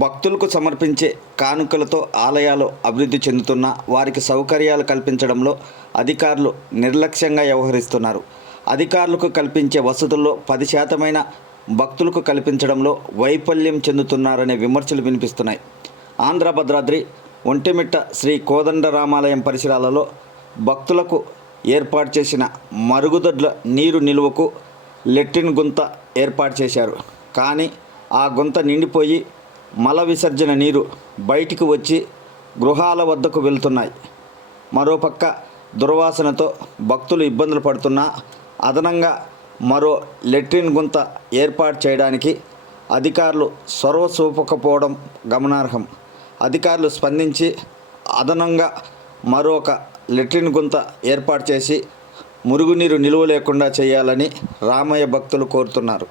భక్తులకు సమర్పించే కానుకలతో ఆలయాలు అభివృద్ధి చెందుతున్నా వారికి సౌకర్యాలు కల్పించడంలో అధికారులు నిర్లక్ష్యంగా వ్యవహరిస్తున్నారు. అధికారులకు కల్పించే వసతుల్లో 10% భక్తులకు కల్పించడంలో వైఫల్యం చెందుతున్నారనే విమర్శలు వినిపిస్తున్నాయి. ఆంధ్ర భద్రాద్రి ఒంటిమిట్ట శ్రీ కోదండరామాలయం పరిసరాలలో భక్తులకు ఏర్పాటు చేసిన మరుగుదొడ్ల నీరు నిలువకు లెట్రిన్ గుంత ఏర్పాటు చేశారు. కానీ ఆ గుంత నిండిపోయి మల విసర్జన నీరు బయటికి వచ్చి గృహాల వద్దకు వెళ్తున్నాయి. మరోపక్క దుర్వాసనతో భక్తులు ఇబ్బందులు పడుతున్నా అదనంగా మరో లెట్రిన్ గుంత ఏర్పాటు చేయడానికి అధికారులు చొరవ చూపకపోవడం గమనార్హం. అధికారులు స్పందించి అదనంగా మరొక లెట్రిన్ గుంత ఏర్పాటు చేసి మురుగునీరు నిలువ లేకుండా చేయాలని రామయ్య భక్తులు కోరుతున్నారు.